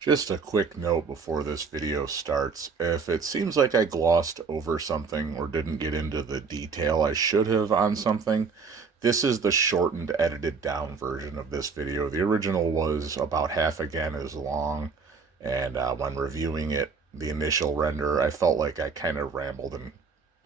Just a quick note before this video starts. If it seems like I glossed over something or didn't get into the detail I should have on something, this is the shortened, edited down version of this video. The original was about half again as long, and when reviewing it, the initial render, I felt like I kind of rambled and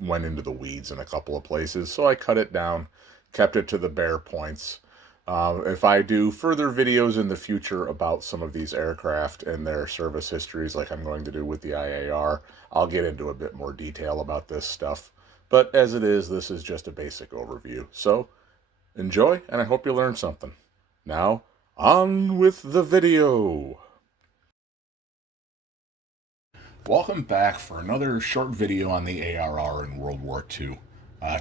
went into the weeds in a couple of places, so I cut it down, kept it to the bare points. If I do further videos in the future about some of these aircraft and their service histories, like I'm going to do with the IAR, I'll get into a bit more detail about this stuff. But as it is, this is just a basic overview. So enjoy, and I hope you learned something. Now, on with the video. Welcome back for another short video on the ARR in World War II.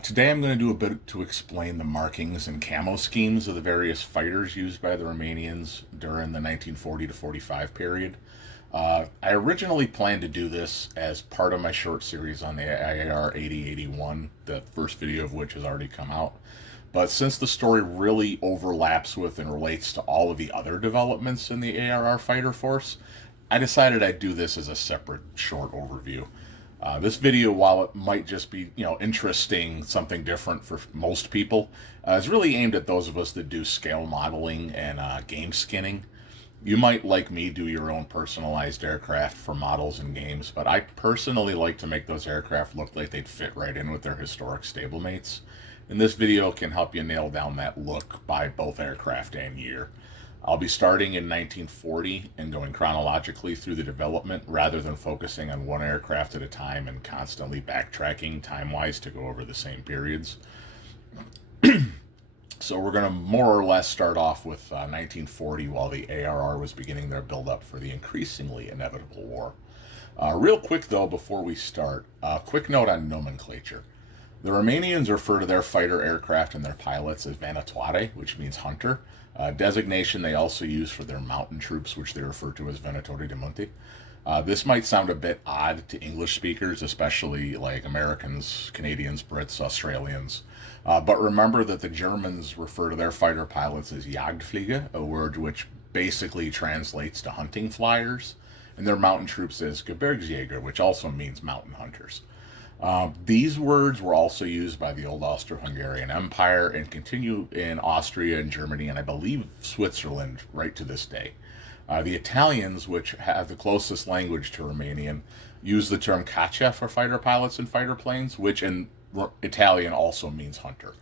Today I'm going to do a bit to explain the markings and camo schemes of the various fighters used by the Romanians during the 1940 to 45 period. I originally planned to do this as part of my short series on the AAR 8081, the first video of which has already come out. But since the story really overlaps with and relates to all of the other developments in the ARR fighter force, I decided I'd do this as a separate short overview. This video, while it might just be, interesting, something different for most people, is really aimed at those of us that do scale modeling and game skinning. You might, like me, do your own personalized aircraft for models and games, but I personally like to make those aircraft look like they'd fit right in with their historic stablemates. And this video can help you nail down that look by both aircraft and year. I'll be starting in 1940 and going chronologically through the development rather than focusing on one aircraft at a time and constantly backtracking time-wise to go over the same periods. So we're going to more or less start off with 1940 while the ARR was beginning their build-up for the increasingly inevitable war. Real quick though, before we start, a quick note on nomenclature. The Romanians refer to their fighter aircraft and their pilots as Vanatoare, which means hunter, designation they also use for their mountain troops, which they refer to as Vanatoare de Munte. This might sound a bit odd to English speakers, especially like Americans, Canadians, Brits, Australians. But remember that the Germans refer to their fighter pilots as Jagdflieger, a word which basically translates to hunting flyers, and their mountain troops as Gebirgsjäger, which also means mountain hunters. These words were also used by the old Austro-Hungarian Empire and continue in Austria and Germany and I believe Switzerland right to this day. The Italians, which have the closest language to Romanian, use the term caccia for fighter pilots and fighter planes, which in Italian also means hunter.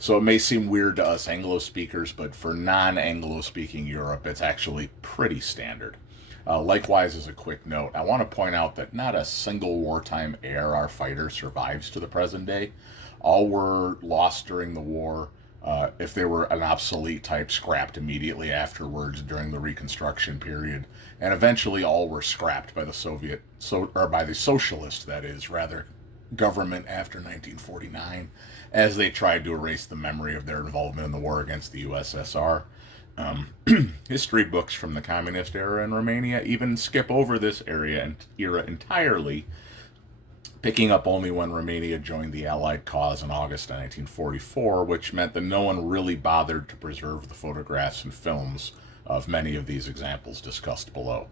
So it may seem weird to us Anglo speakers, but for non-Anglo speaking Europe, it's actually pretty standard. Likewise, as a quick note, I want to point out that not a single wartime ARR fighter survives to the present day. All were lost during the war. If they were an obsolete type, scrapped immediately afterwards during the Reconstruction period, and eventually all were scrapped by the by the socialist, that is, rather, government after 1949, as they tried to erase the memory of their involvement in the war against the USSR. History books from the communist era in Romania even skip over this era entirely, picking up only when Romania joined the Allied cause in August of 1944, which meant that no one really bothered to preserve the photographs and films of many of these examples discussed below.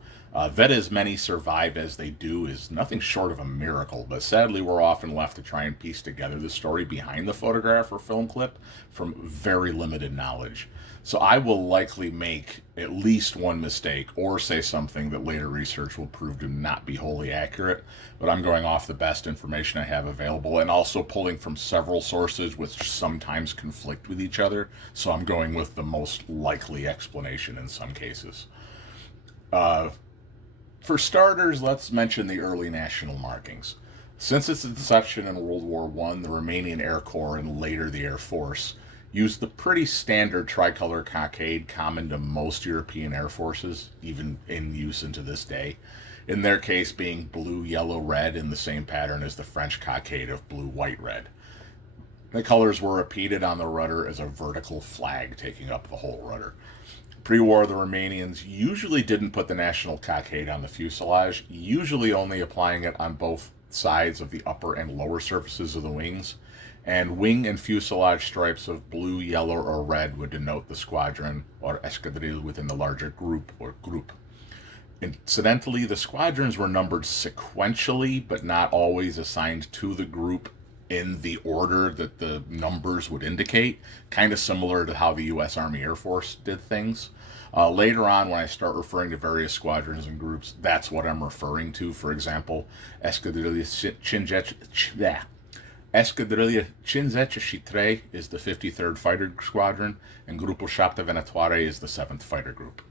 That as many survive as they do is nothing short of a miracle, but sadly we're often left to try and piece together the story behind the photograph or film clip from very limited knowledge. So I will likely make at least one mistake or say something that later research will prove to not be wholly accurate, but I'm going off the best information I have available and also pulling from several sources which sometimes conflict with each other, so I'm going with the most likely explanation in some cases. For starters, let's mention the early national markings. Since its inception in World War I, the Romanian Air Corps and later the Air Force used the pretty standard tricolor cockade common to most European air forces, even in use into this day. In their case, being blue, yellow, red in the same pattern as the French cockade of blue, white, red. The colors were repeated on the rudder as a vertical flag taking up the whole rudder. Pre-war, the Romanians usually didn't put the national cockade on the fuselage, usually only applying it on both sides of the upper and lower surfaces of the wings, and wing and fuselage stripes of blue, yellow, or red would denote the squadron or Escadrila within the larger group or group. Incidentally, the squadrons were numbered sequentially, but not always assigned to the group in the order that the numbers would indicate, kind of similar to how the U.S. Army Air Force did things. Later on, when I start referring to various squadrons and groups, that's what I'm referring to. For example, Escadrila Cinzece is the 53rd Fighter Squadron, and Gruppo Shapta Vanatoare is the 7th Fighter Group.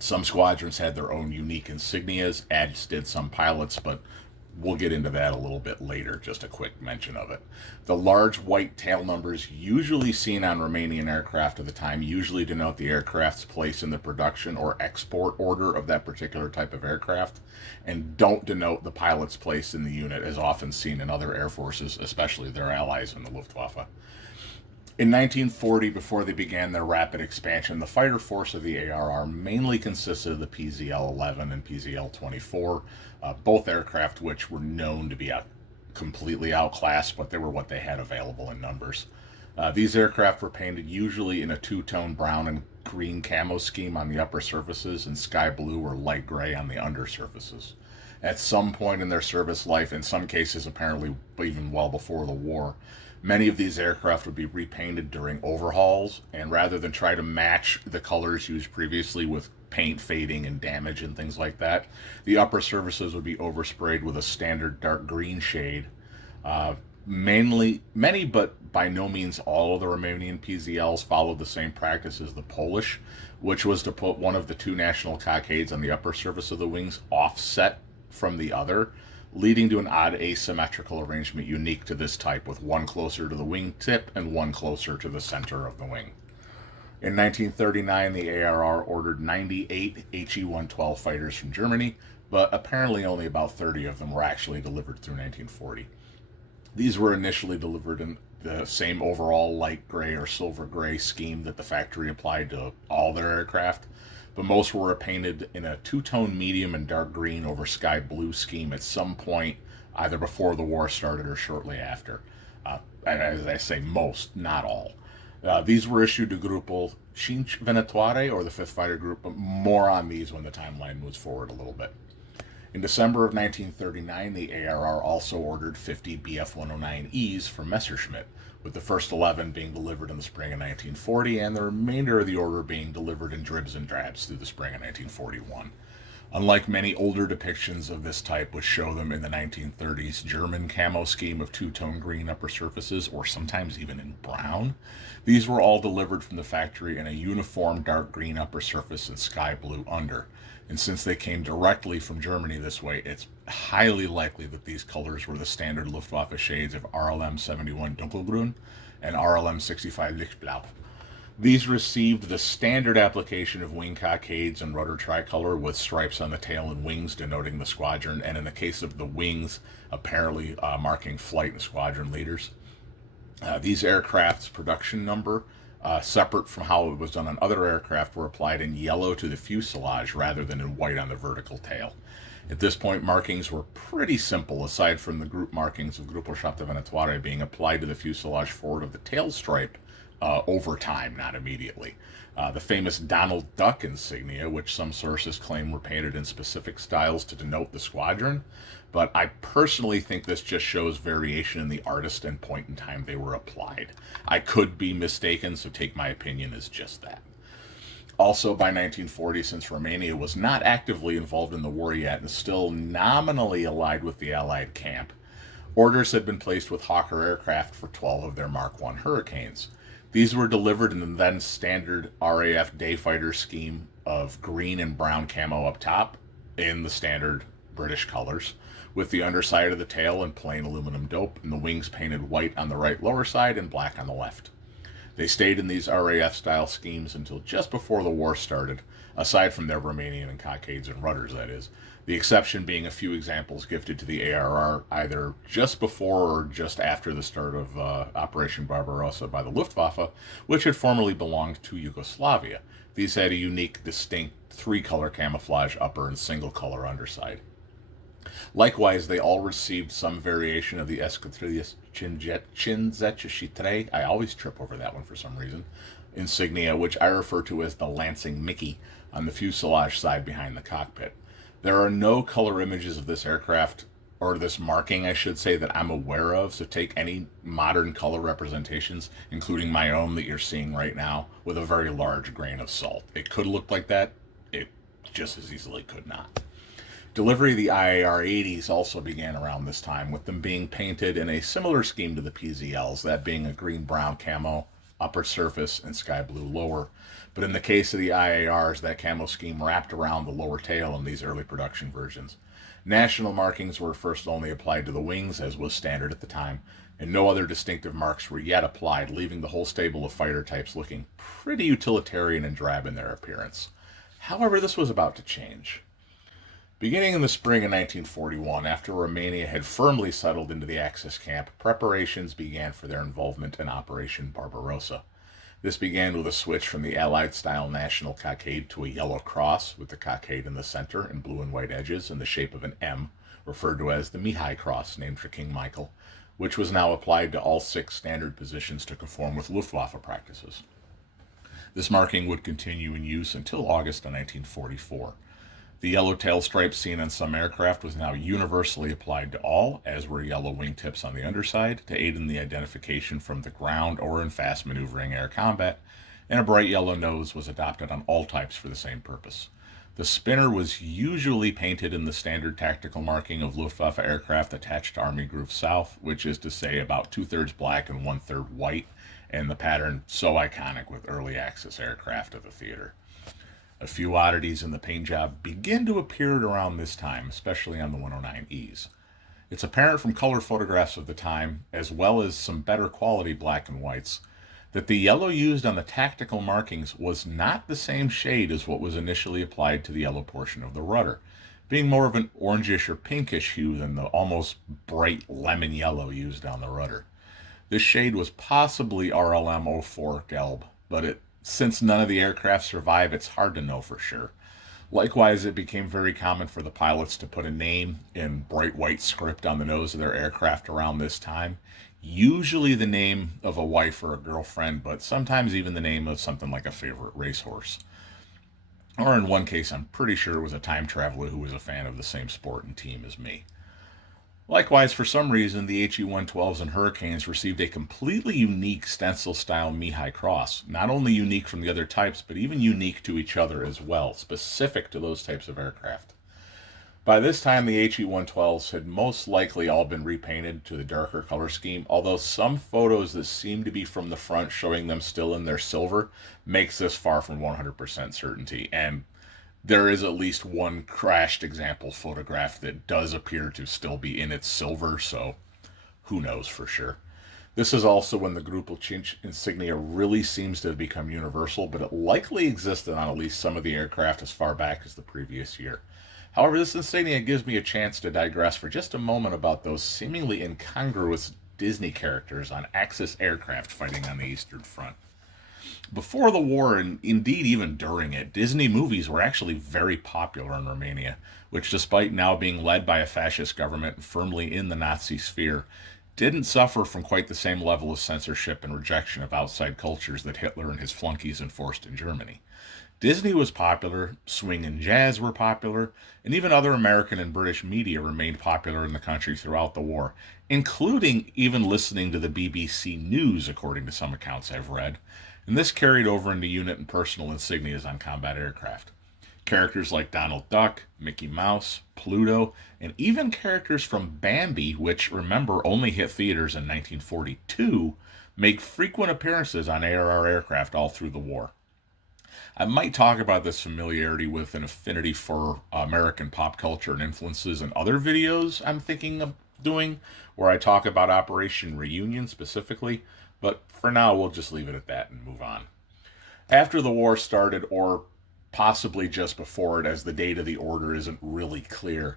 Some squadrons had their own unique insignias, as did some pilots, but we'll get into that a little bit later, just a quick mention of it. The large white tail numbers usually seen on Romanian aircraft of the time usually denote the aircraft's place in the production or export order of that particular type of aircraft, and don't denote the pilot's place in the unit as often seen in other air forces, especially their allies in the Luftwaffe. In 1940, before they began their rapid expansion, the fighter force of the ARR mainly consisted of the PZL-11 and PZL-24, both aircraft which were known to be completely outclassed, but they were what they had available in numbers. These aircraft were painted usually in a two-tone brown and green camo scheme on the upper surfaces and sky blue or light gray on the undersurfaces. At some point in their service life, in some cases apparently even well before the war, many of these aircraft would be repainted during overhauls, and rather than try to match the colors used previously with paint fading and damage and things like that, the upper surfaces would be oversprayed with a standard dark green shade. Many, but by no means all of the Romanian PZLs followed the same practice as the Polish, which was to put one of the two national cockades on the upper surface of the wings offset from the other, leading to an odd asymmetrical arrangement unique to this type, with one closer to the wing tip and one closer to the center of the wing. In 1939, the ARR ordered 98 HE-112 fighters from Germany, but apparently only about 30 of them were actually delivered through 1940. These were initially delivered in the same overall light gray or silver gray scheme that the factory applied to all their aircraft, but most were painted in a two-tone medium and dark green over sky blue scheme at some point, either before the war started or shortly after. And as I say, most, not all. These were issued to Gruppo Cinque Vanataore, or the 5th Fighter Group, but more on these when the timeline moves forward a little bit. In December of 1939, the ARR also ordered 50 Bf-109Es from Messerschmitt, with the first 11 being delivered in the spring of 1940, and the remainder of the order being delivered in dribs and drabs through the spring of 1941. Unlike many older depictions of this type, which show them in the 1930s German camo scheme of two-tone green upper surfaces, or sometimes even in brown, these were all delivered from the factory in a uniform dark green upper surface and sky blue under. And since they came directly from Germany this way, it's highly likely that these colors were the standard Luftwaffe shades of RLM 71 Dunkelgrün and RLM 65 Lichtblau. These received the standard application of wing cockades and rudder tricolor with stripes on the tail and wings denoting the squadron, and in the case of the wings, apparently marking flight and squadron leaders. These aircraft's production number, separate from how it was done on other aircraft, were applied in yellow to the fuselage rather than in white on the vertical tail. At this point, markings were pretty simple, aside from the group markings of Gruppo Shapta Vanataore being applied to the fuselage forward of the tail stripe over time, not immediately. The famous Donald Duck insignia, which some sources claim were painted in specific styles to denote the squadron, but I personally think this just shows variation in the artist and point in time they were applied. I could be mistaken, so take my opinion as just that. Also, by 1940, since Romania was not actively involved in the war yet and still nominally allied with the Allied camp, orders had been placed with Hawker aircraft for 12 of their Mark I Hurricanes. These were delivered in the then standard RAF Dayfighter scheme of green and brown camo up top in the standard British colors, with the underside of the tail in plain aluminum dope and the wings painted white on the right lower side and black on the left. They stayed in these RAF-style schemes until just before the war started, aside from their Romanian and cockades and rudders, that is, the exception being a few examples gifted to the ARR either just before or just after the start of Operation Barbarossa by the Luftwaffe, which had formerly belonged to Yugoslavia. These had a unique, distinct three-color camouflage upper and single-color underside. Likewise, they all received some variation of the Escadrila Cinzece, I always trip over that one for some reason, insignia, which I refer to as the Lancing Mickey, on the fuselage side behind the cockpit. There are no color images of this aircraft, or this marking, I should say, that I'm aware of, so take any modern color representations, including my own that you're seeing right now, with a very large grain of salt. It could look like that, it just as easily could not. Delivery of the IAR-80s also began around this time, with them being painted in a similar scheme to the PZLs, that being a green-brown camo upper surface and sky blue lower. But in the case of the IARs, that camo scheme wrapped around the lower tail in these early production versions. National markings were first only applied to the wings, as was standard at the time, and no other distinctive marks were yet applied, leaving the whole stable of fighter types looking pretty utilitarian and drab in their appearance. However, this was about to change. Beginning in the spring of 1941, after Romania had firmly settled into the Axis camp, preparations began for their involvement in Operation Barbarossa. This began with a switch from the Allied-style national cockade to a yellow cross, with the cockade in the center and blue and white edges in the shape of an M, referred to as the Mihai Cross, named for King Michael, which was now applied to all 6 standard positions to conform with Luftwaffe practices. This marking would continue in use until August of 1944. The yellow tail stripe seen on some aircraft was now universally applied to all, as were yellow wingtips on the underside, to aid in the identification from the ground or in fast maneuvering air combat, and a bright yellow nose was adopted on all types for the same purpose. The spinner was usually painted in the standard tactical marking of Luftwaffe aircraft attached to Army Group South, which is to say about 2/3 black and 1/3 white, and the pattern so iconic with early Axis aircraft of the theater. A few oddities in the paint job begin to appear around this time, especially on the 109Es. It's apparent from color photographs of the time, as well as some better quality black and whites, that the yellow used on the tactical markings was not the same shade as what was initially applied to the yellow portion of the rudder, being more of an orangish or pinkish hue than the almost bright lemon yellow used on the rudder. This shade was possibly RLM 04 Gelb, but since none of the aircraft survive, it's hard to know for sure. Likewise, it became very common for the pilots to put a name in bright white script on the nose of their aircraft around this time, usually the name of a wife or a girlfriend, but sometimes even the name of something like a favorite racehorse. Or in one case, I'm pretty sure it was a time traveler who was a fan of the same sport and team as me. Likewise, for some reason, the HE-112s and Hurricanes received a completely unique stencil-style Mihai Cross, not only unique from the other types, but even unique to each other as well, specific to those types of aircraft. By this time, the HE-112s had most likely all been repainted to the darker color scheme, although some photos that seem to be from the front showing them still in their silver makes this far from 100% certainty, and there is at least one crashed example photograph that does appear to still be in its silver, so who knows for sure. This is also when the Grupul 5 insignia really seems to have become universal, but it likely existed on at least some of the aircraft as far back as the previous year. However, this insignia gives me a chance to digress for just a moment about those seemingly incongruous Disney characters on Axis aircraft fighting on the Eastern Front. Before the war, and indeed even during it, Disney movies were actually very popular in Romania, which, despite now being led by a fascist government and firmly in the Nazi sphere, didn't suffer from quite the same level of censorship and rejection of outside cultures that Hitler and his flunkies enforced in Germany. Disney was popular, swing and jazz were popular, and even other American and British media remained popular in the country throughout the war, including even listening to the BBC News, according to some accounts I've read. And this carried over into unit and personal insignias on combat aircraft. Characters like Donald Duck, Mickey Mouse, Pluto, and even characters from Bambi, which, remember, only hit theaters in 1942, make frequent appearances on ARR aircraft all through the war. I might talk about this familiarity with an affinity for American pop culture and influences in other videos I'm thinking of doing, where I talk about Operation Reunion specifically, but for now we'll just leave it at that and move on. After the war started, or possibly just before it, as the date of the order isn't really clear,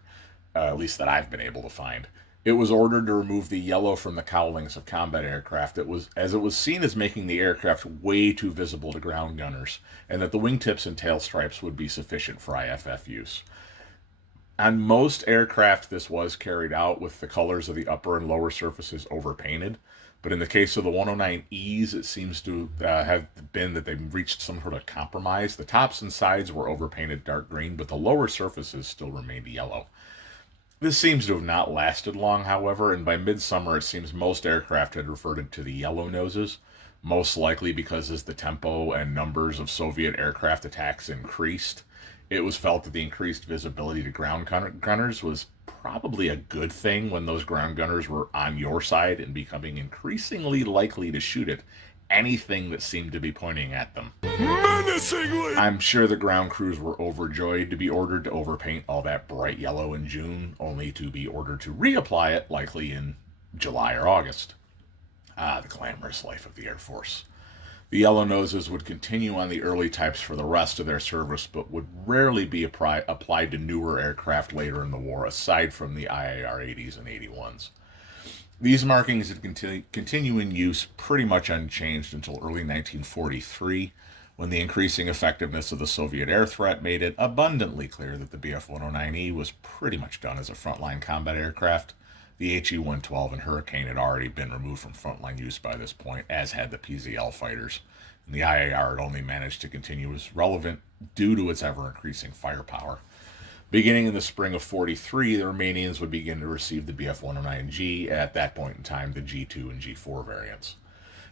at least that I've been able to find, it was ordered to remove the yellow from the cowlings of combat aircraft, it was seen as making the aircraft way too visible to ground gunners, and that the wingtips and tail stripes would be sufficient for IFF use. On most aircraft, this was carried out with the colors of the upper and lower surfaces overpainted, But in the case of the 109Es, it seems to have been that they've reached some sort of compromise. The tops and sides were overpainted dark green, but the lower surfaces still remained yellow. This seems to have not lasted long, however, and by midsummer it seems most aircraft had reverted to the yellow noses, most likely because as the tempo and numbers of Soviet aircraft attacks increased, it was felt that the increased visibility to ground gunners was probably a good thing when those ground gunners were on your side and becoming increasingly likely to shoot at anything that seemed to be pointing at them. Menacingly! I'm sure the ground crews were overjoyed to be ordered to overpaint all that bright yellow in June, only to be ordered to reapply it likely in July or August. Ah, the glamorous life of the Air Force. The yellow noses would continue on the early types for the rest of their service, but would rarely be applied to newer aircraft later in the war, aside from the IAR 80s and 81s. These markings would continue in use pretty much unchanged until early 1943, when the increasing effectiveness of the Soviet air threat made it abundantly clear that the Bf-109E was pretty much done as a frontline combat aircraft. The HE-112 and Hurricane had already been removed from frontline use by this point, as had the PZL fighters, and the IAR had only managed to continue as relevant due to its ever-increasing firepower. Beginning in the spring of 43, the Romanians would begin to receive the Bf-109G, at that point in time the G2 and G4 variants.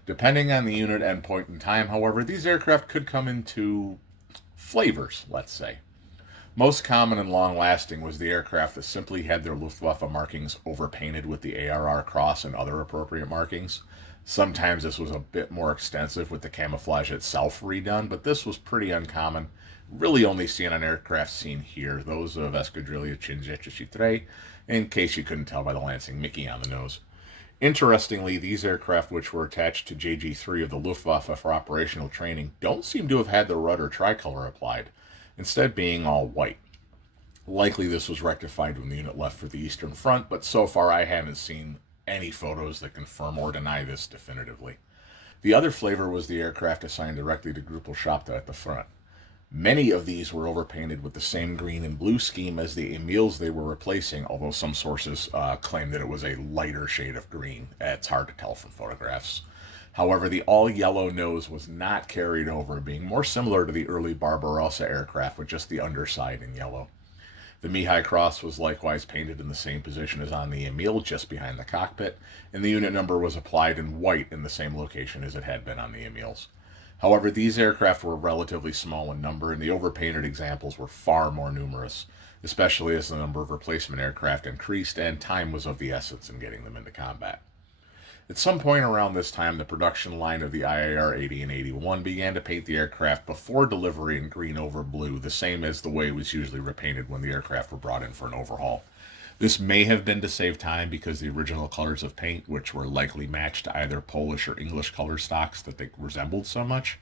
Depending on the unit and point in time, however, these aircraft could come into flavors, let's say. Most common and long-lasting was the aircraft that simply had their Luftwaffe markings overpainted with the ARR cross and other appropriate markings. Sometimes this was a bit more extensive with the camouflage itself redone, but this was pretty uncommon. Really only seen on aircraft seen here, those of Escadrila 53, in case you couldn't tell by the Lansing Mickey on the nose. Interestingly, these aircraft, which were attached to JG3 of the Luftwaffe for operational training, don't seem to have had the rudder tricolor applied, instead being all white. Likely this was rectified when the unit left for the Eastern Front, but so far I haven't seen any photos that confirm or deny this definitively. The other flavor was the aircraft assigned directly to Gruppenschapte at the front. Many of these were overpainted with the same green and blue scheme as the Emils they were replacing, although some sources claim that it was a lighter shade of green. It's hard to tell from photographs. However, the all-yellow nose was not carried over, being more similar to the early Barbarossa aircraft with just the underside in yellow. The Mihai cross was likewise painted in the same position as on the Emil, just behind the cockpit, and the unit number was applied in white in the same location as it had been on the Emils. However, these aircraft were relatively small in number, and the overpainted examples were far more numerous, especially as the number of replacement aircraft increased and time was of the essence in getting them into combat. At some point around this time, the production line of the IAR 80 and 81 began to paint the aircraft before delivery in green over blue, the same as the way it was usually repainted when the aircraft were brought in for an overhaul. This may have been to save time because the original colors of paint, which were likely matched to either Polish or English color stocks that they resembled so much,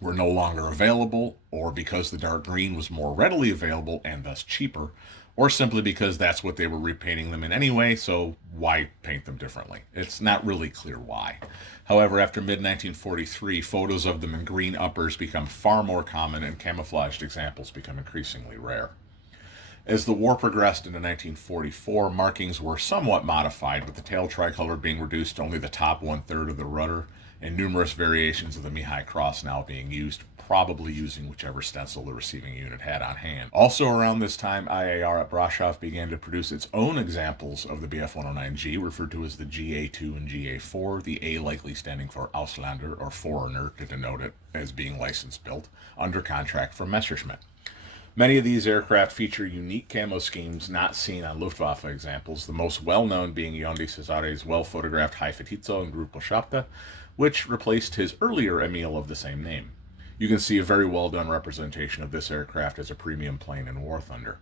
were no longer available, or because the dark green was more readily available and thus cheaper, or simply because that's what they were repainting them in anyway, so why paint them differently? It's not really clear why. However, after mid-1943, photos of them in green uppers become far more common and camouflaged examples become increasingly rare. As the war progressed into 1944, markings were somewhat modified, with the tail tricolor being reduced to only the top one-third of the rudder, and numerous variations of the Mihai cross now being used, probably using whichever stencil the receiving unit had on hand. Also around this time, IAR at Brasov began to produce its own examples of the Bf-109G, referred to as the GA2 and GA4, the A likely standing for Auslander, or foreigner, to denote it as being license-built, under contract from Messerschmitt. Many of these aircraft feature unique camo schemes not seen on Luftwaffe examples, the most well-known being Iondi Cesare's well-photographed Haifetizzo and Gruppenschapte, which replaced his earlier Emil of the same name. You can see a very well-done representation of this aircraft as a premium plane in War Thunder.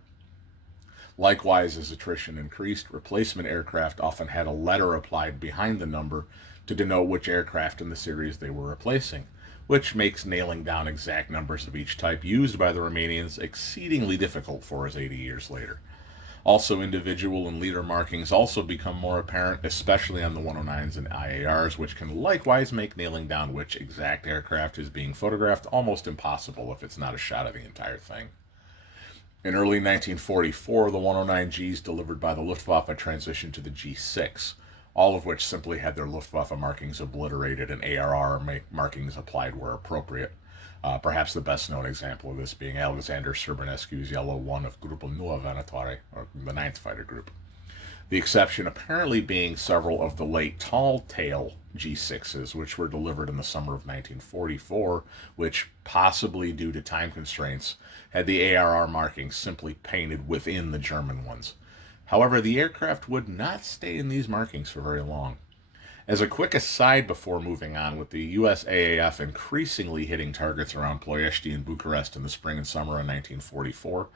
Likewise, as attrition increased, replacement aircraft often had a letter applied behind the number to denote which aircraft in the series they were replacing, which makes nailing down exact numbers of each type used by the Romanians exceedingly difficult for us 80 years later. Also, individual and leader markings also become more apparent, especially on the 109s and IARs, which can likewise make nailing down which exact aircraft is being photographed almost impossible if it's not a shot of the entire thing. In early 1944, the 109Gs delivered by the Luftwaffe transitioned to the G6. all of which simply had their Luftwaffe markings obliterated and ARR markings applied where appropriate. Perhaps the best known example of this being Alexander Serbanescu's Yellow 1 of Gruppo Nuova Vanataore, or the 9th Fighter Group. The exception apparently being several of the late tall tail G6s, which were delivered in the summer of 1944, which, possibly due to time constraints, had the ARR markings simply painted within the German ones. However, the aircraft would not stay in these markings for very long. As a quick aside before moving on, with the US AAF increasingly hitting targets around Ploiești and Bucharest in the spring and summer of 1944,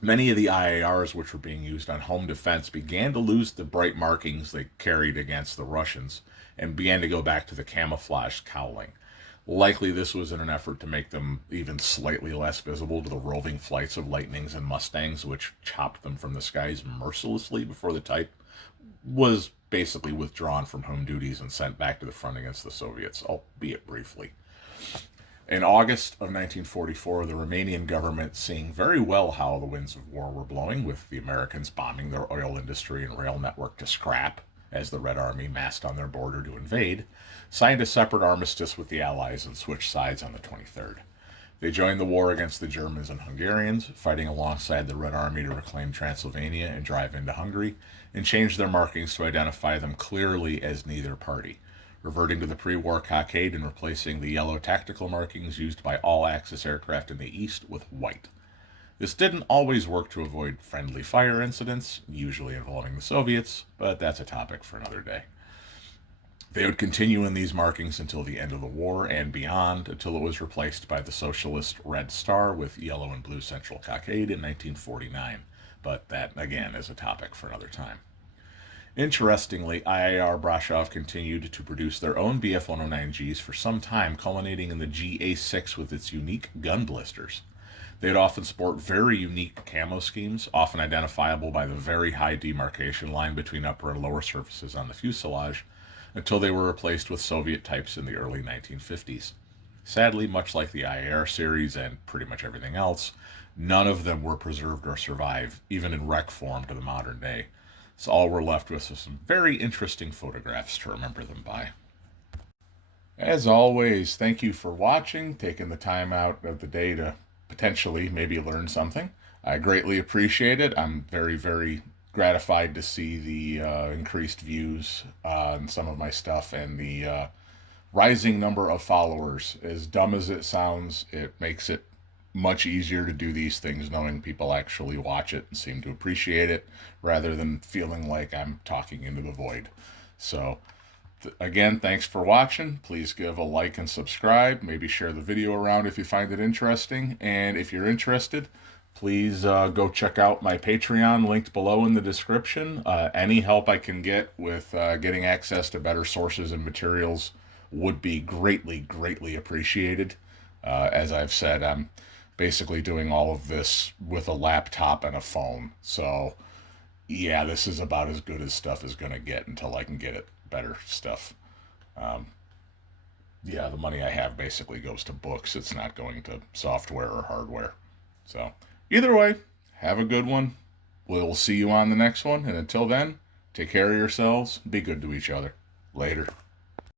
many of the IARs which were being used on home defense began to lose the bright markings they carried against the Russians and began to go back to the camouflaged cowling. Likely this was in an effort to make them even slightly less visible to the roving flights of Lightnings and Mustangs, which chopped them from the skies mercilessly before the type was basically withdrawn from home duties and sent back to the front against the Soviets, albeit briefly. In August of 1944, the Romanian government, seeing very well how the winds of war were blowing, with the Americans bombing their oil industry and rail network to scrap as the Red Army massed on their border to invade, signed a separate armistice with the Allies and switched sides on the 23rd. They joined the war against the Germans and Hungarians, fighting alongside the Red Army to reclaim Transylvania and drive into Hungary, and changed their markings to identify them clearly as neither party, reverting to the pre-war cockade and replacing the yellow tactical markings used by all Axis aircraft in the East with white. This didn't always work to avoid friendly fire incidents, usually involving the Soviets, but that's a topic for another day. They would continue in these markings until the end of the war and beyond, until it was replaced by the socialist Red Star with yellow and blue central cockade in 1949, but that, again, is a topic for another time. Interestingly, IAR Brasov continued to produce their own Bf-109Gs for some time, culminating in the GA6 with its unique gun blisters. They'd often sport very unique camo schemes, often identifiable by the very high demarcation line between upper and lower surfaces on the fuselage, until they were replaced with Soviet types in the early 1950s. Sadly, much like the IAR series and pretty much everything else, none of them were preserved or survived, even in wreck form to the modern day. So all we're left with is some very interesting photographs to remember them by. As always, thank you for watching, taking the time out of the day to potentially maybe learn something. I greatly appreciate it. I'm very, very gratified to see the increased views on some of my stuff and the rising number of followers. As dumb as it sounds, it makes it much easier to do these things knowing people actually watch it and seem to appreciate it rather than feeling like I'm talking into the void. So again, thanks for watching. Please give a like and subscribe. Maybe share the video around if you find it interesting. And if you're interested, please go check out my Patreon linked below in the description. Any help I can get with getting access to better sources and materials would be greatly, greatly appreciated. As I've said, I'm basically doing all of this with a laptop and a phone. So yeah, this is about as good as stuff is going to get until I can get it better stuff. Yeah, the money I have basically goes to books. It's not going to software or hardware. So either way, have a good one. We'll see you on the next one. And until then, take care of yourselves. Be good to each other. Later.